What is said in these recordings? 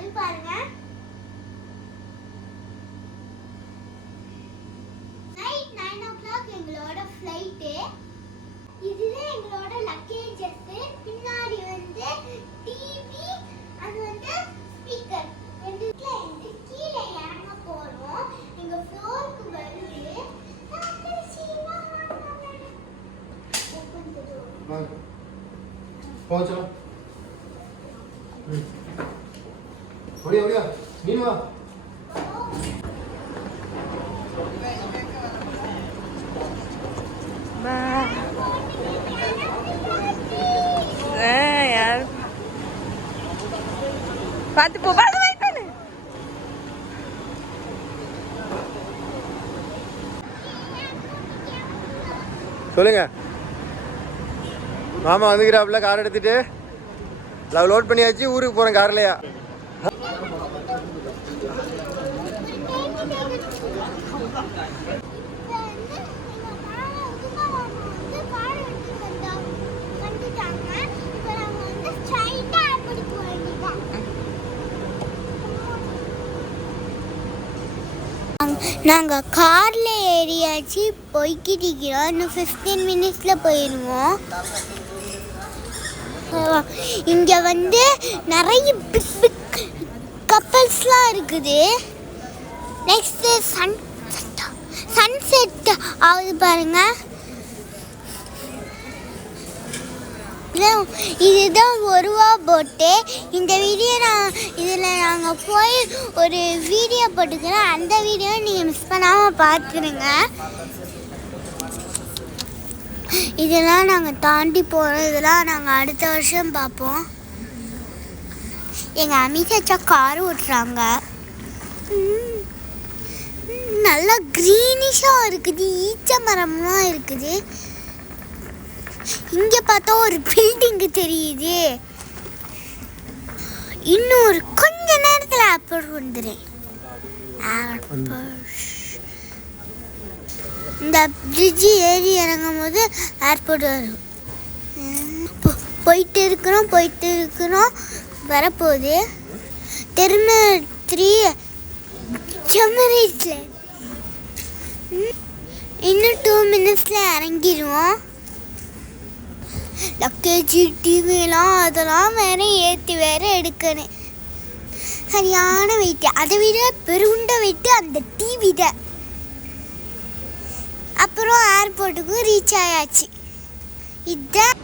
போகுது பாருங்க. Night 9 o'clock எங்களோட ஃப்ளைட்டு. இதுல எங்களோட லக்கேஜஸ், பின்னாடி வந்து டிவி, அது வந்து ஸ்பீக்கர். ரெண்டுல இருந்து கீழே இறங்க போறோம். எங்க ஃப்ளோருக்கு வருது. पहुंचो बढ़िया बढ़िया नीनवा यार बात पो बात नहीं करने சொல்லுங்க மாமா வந்துக்கிறாப்புல கார் எடுத்துட்டு லோட் பண்ணியாச்சு ஊருக்கு போகிறேன் கார்லையா. நாங்கள் காரில் ஏறியாச்சு, போய்கிட்டு இருக்கிறோம். இன்னும் 15 மினிட்ஸில் போயிடுவோம். இங்கே வந்து நிறைய பிக் பிக் கப்பல்ஸ்லாம் இருக்குது. நெக்ஸ்ட்டு சன்செட் ஆகுது பாருங்க. இதுதான் ஒருவா போட்டு. இந்த வீடியோ இதில் நாங்கள் போய் ஒரு வீடியோ போட்டுக்கிறோம். அந்த வீடியோ நீங்கள் மிஸ் பண்ணாமல் பார்த்துருங்க. இதெல்லாம் நாங்கள் தாண்டி போகிறோம். இதெல்லாம் நாங்கள் அடுத்த வருஷம் பார்ப்போம். எங்கள் அமிதாச்சா கார் ஓட்டுறாங்க. நல்லா க்ரீனிஷாக இருக்குது. ஈச்ச மரம்லாம் இருக்குது. இங்கே பார்த்தா ஒரு பில்டிங்கு தெரியுது. இன்னும் ஒரு கொஞ்ச நேரத்தில் ஏர்போர்ட் வந்துடுறேன். இந்த பிரிட்ஜு ஏறி இறங்கும் போது ஏர்போர்ட் வரும். போயிட்டு இருக்கிறோம் வரப்போகுது. டெர்மினல் 3 செம்மரேஜில் இன்னும் 2 மினிட்ஸில் இறங்கிடுவோம். லக்கேஜ் டிவிலாம் அதெல்லாம் வேற ஏற்றி வேற எடுக்கணும். சரியான வெயிட்டு. அதை விட பெருண்ட வெயிட்டு அந்த டிவி தான். அப்புறம் ஏர்போர்ட்டுக்கும் ரீச் ஆயாச்சு. இதுதான்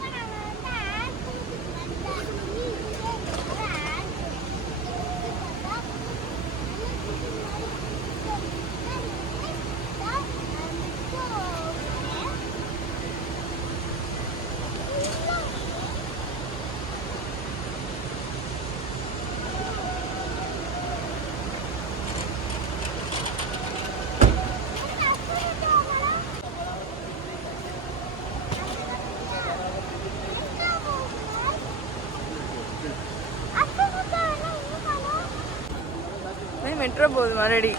மெட்ரோ போகுது மறுபடி.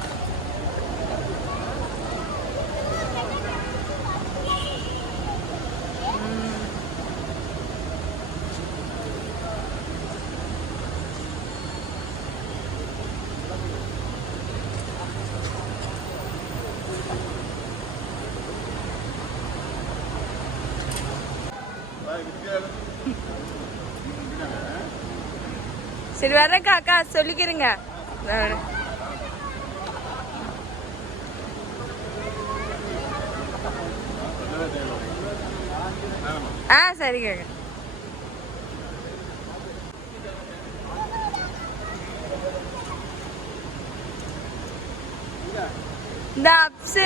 சரி வரேக்கா அக்கா சொல்லிக்கிறேங்க. சரி கேட்க இந்த அப்ஸ்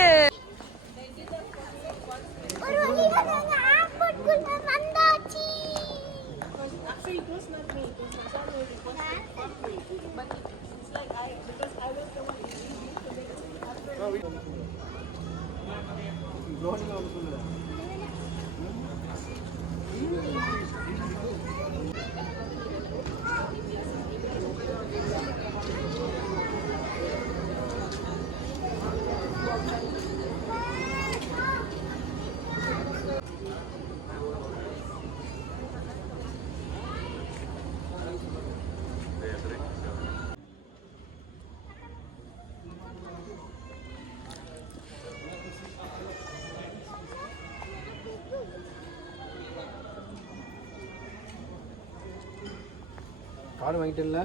கார்டு வாங்கிட்டேன்ல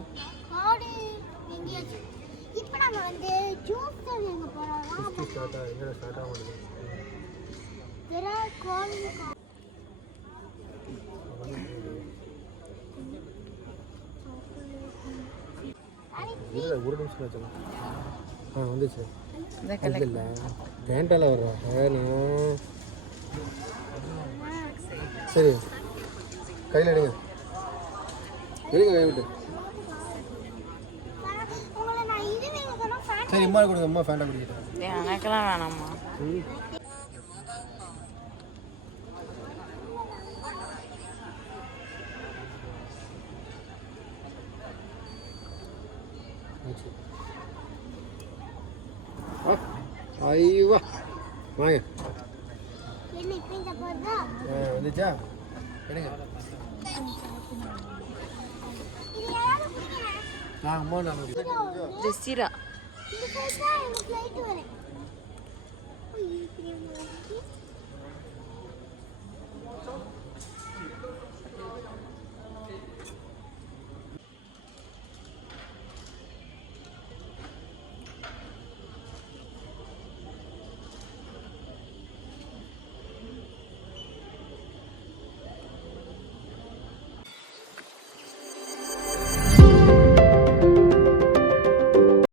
காடு எங்கேயாச்சும் இப்போ நாங்கள் வந்து ஜூஸ் தான் எங்கே போகிறோம் ஸ்டார்ட் எங்கே ஸ்டார்ட் ஆகுது விராட் கோலி இல்லை ஒரு நிமிஷம் வச்சுக்கலாம் வந்துச்சு இந்த இல்லை கேண்டால வர்றா சரி கையில் எடுங்க எடுங்க விட்டு உங்களை நான் இது வேணும் சொன்னால் ஃபேன் சரி அம்மா கொடுங்க அம்மா ஃபேண்டாக குடிக்கிட்டேன் எனக்கெல்லாம் வேணாம்மா ஐயோ வாங்க என்ன இப்போ இந்த போதா வந்துச்சா எடுங்க இது யாராவது பிடிக்கிறேன் அம்மா நான் ஜெசிரா இந்த சைடு தான் எனக்கு ஃப்ளைட் வரேன் ஐயோ